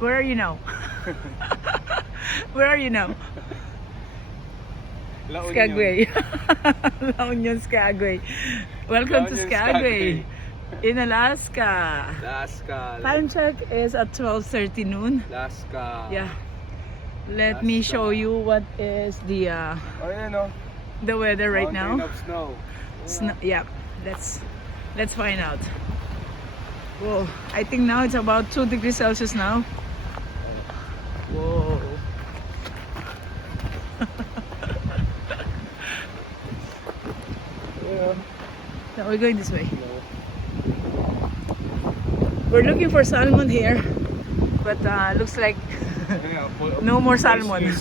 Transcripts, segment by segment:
Where are you now? Where are you now? La Union. Skagway. La Union, Skagway. Welcome La to Union, Skagway. In Alaska. Alaska. Time check is at 12:30 noon. Alaska. Yeah. Let me Alaska. show you what is the Oh, yan o. the weather right Mountain now. of snow. Yeah, let's find out. Whoa, I think now it's about 2 degrees Celsius now. Whoa. Yeah. Now we're going this way. We're looking for salmon here, but looks like no more salmon.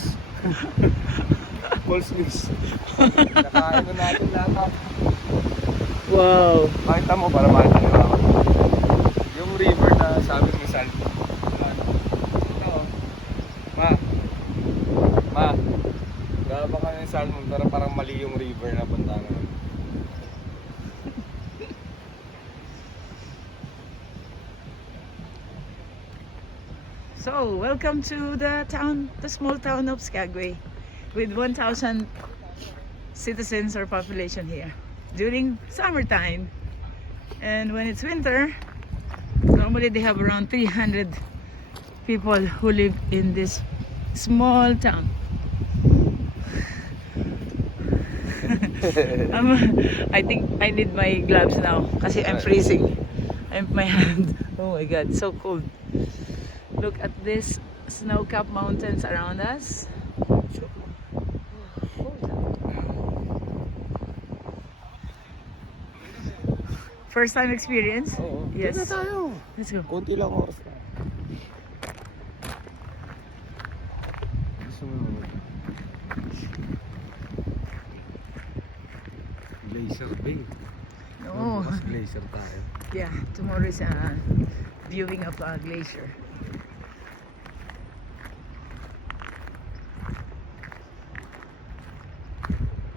False news. Nakain na natin lahat. Wow. Makita mo para makita nyo ako. Yung river na sabi ni Sal. Ito. Ma. Gaba ka ng salmon pero parang mali yung river na punta na. So, welcome to the small town of Skagway, with 1,000 citizens or population here during summertime. And when it's winter, normally they have around 300 people who live in this small town. I think I need my gloves now kasi I'm freezing. My hand. Oh my god, so cold. Look at this snow-capped mountains around us. First time experience? Oo. Yes. Doon na tayo. Let's go. Konti lang oras na. Gusto mo Glacier Bay. No. Bukas glacier tayo. Yeah, tomorrow is a viewing of a glacier.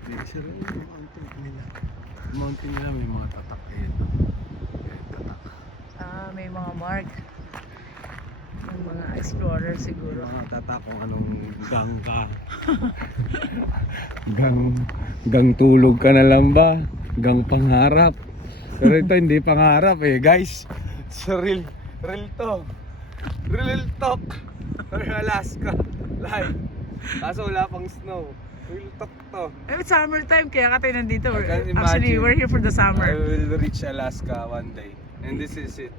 Glacier yung mountain nila. Mountain nila may mga tatak eh. Tatak. May mga mark ng mga explorer siguro. Mga tatak kung anong gang ka. gang tulog ka na lang ba? Gang pangarap. Pero ito hindi pangarap eh guys. It's real to. Real talk. Alaska. Live. Kaso wala pang snow. Real talk to. It's summertime kaya ka tayo nandito. I can Actually, imagine. we're here for the I summer. will reach Alaska one day. And this is it.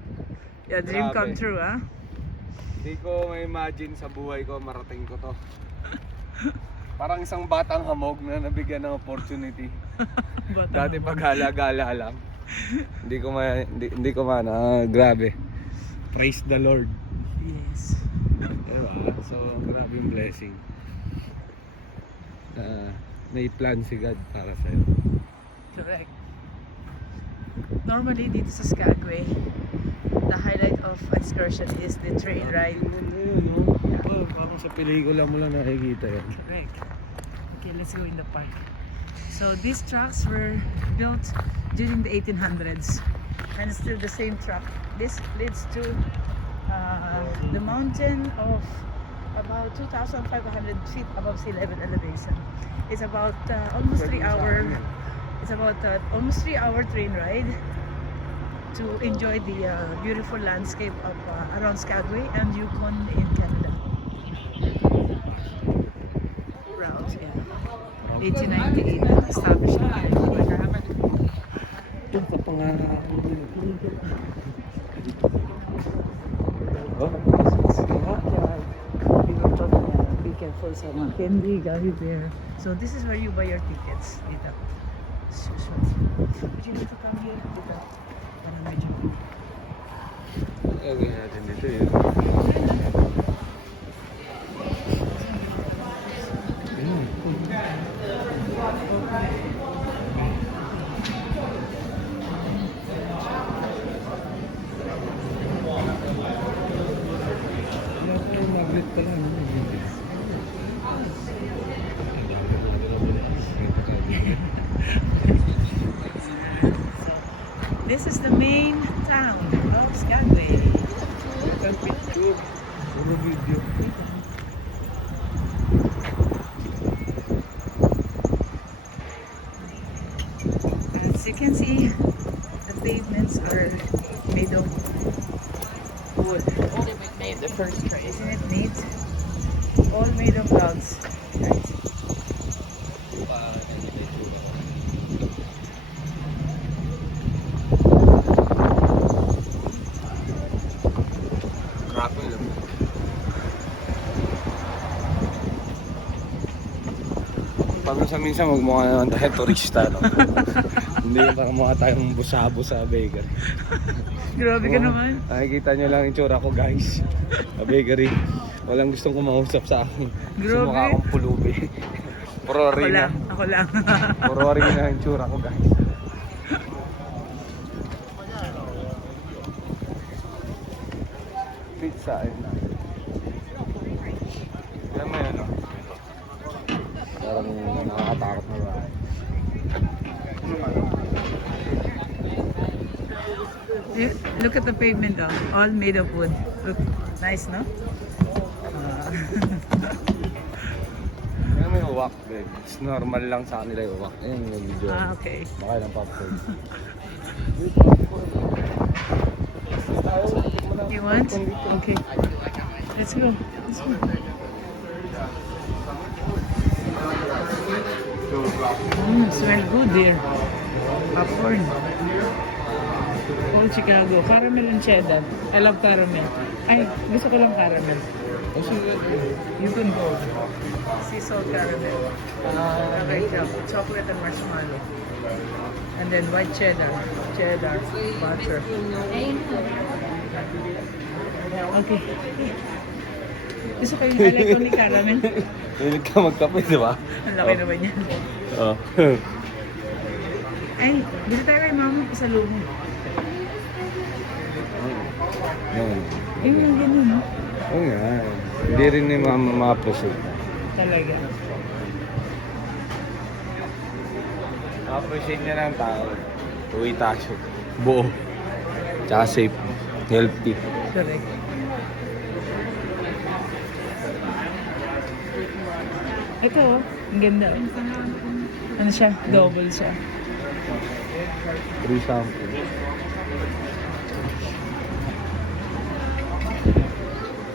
Yeah, dream come Grabe. true, ah. Hindi ko ma-imagine sa buhay ko marating ko to. Parang isang batang hamog na nabigyan ng opportunity. Dati paghalaga lang. Hindi ko grabe. Praise the Lord. Yes. Diba? So, grabe yung blessing. May plan si God para sa'yo. Correct. Normally, dito sa Skagway, the highlight of excursion is the train ride. Parang sa pelikula mo lang nakikita yan. Correct. Okay, let's go in the park. So these tracks were built during the 1800s, and it's still the same track. This leads to the mountain of about 2,500 feet above sea level elevation. It's about almost 3 hour. It's about almost 3 hour train ride to enjoy the beautiful landscape of around Skagway and Yukon in Canada. Route, yeah. 1898 established. Yung kapangarap. Be careful sa mga candy, gummy bear. So this is where you buy your tickets. Dito. But you need to come here. Dito. Para medyo. Gagawin natin dito yun. Magnet ka lang. This is the main town of Skagway. Picture. Puro video. As you can see, the pavements are made of wood. All made the first try. Isn't it neat? All made of logs. Right. Grabe lang. Paminsan-minsan magmukha naman tayo turista, no? Hindi pa mukha tayong busa-busa bakery. Grabe ka naman. Nakikita nyo lang yung tsura ko, guys. Sa bakery. Walang gustong kumausap sa akin. Grabe. Sumukha akong pulubi. Puro Ako rin na. lang. Ako lang. Puro rin na yung tsura ko, guys. Pizza, ayun na. Alam mo yan, no? Parang nakakatakot na ba? Look at the pavement, oh. All made of wood. Look, nice, no? Alam mo yung uwak, babe. It's normal lang sa kanila yung uwak. Ayun yung video. Okay. Baka ng popcorn. You want? Okay. Let's go. Let's go. Smell good there. Popcorn. Oh, Chicago. Caramel and cheddar. I love caramel. Ay, gusto ko lang caramel. You can go. Sea salt caramel. Okay, chocolate and marshmallow. And then white cheddar. Cheddar. Butter. Okay. Gusto ko yung alay ko ni caramel. Hilig ka magkape, di ba? Ang laki naman yan. Oo. Ay, dito tayo kay mama sa lumo. Yan. Ay, yung ganun, no? Oo nga. Hindi rin ni mama ma-appreciate. Talaga. Ma-appreciate niya ng tao. Uwi tayo. Buo. Tsaka safe. Healthy. Correct. Ito, oh. Ang ganda. Ano siya? Double siya. Free sample.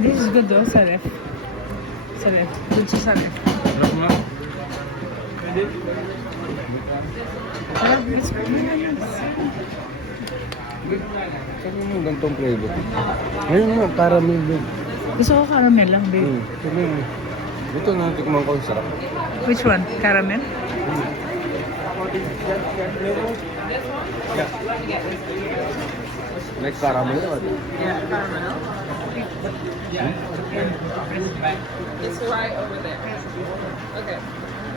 This is good, though, sa ref. Sa ref. Good siya sa ref. Sarap nga. Pwede? Ah, mas Saan yung gantong flavor? Ayun nga, caramel din. Gusto ko caramel lang, babe. Sabi mo. Ito na, tikman ko yung sarap. Which one? Caramel? Yeah. Like caramel or what? Yeah, caramel. It's right over there. Okay.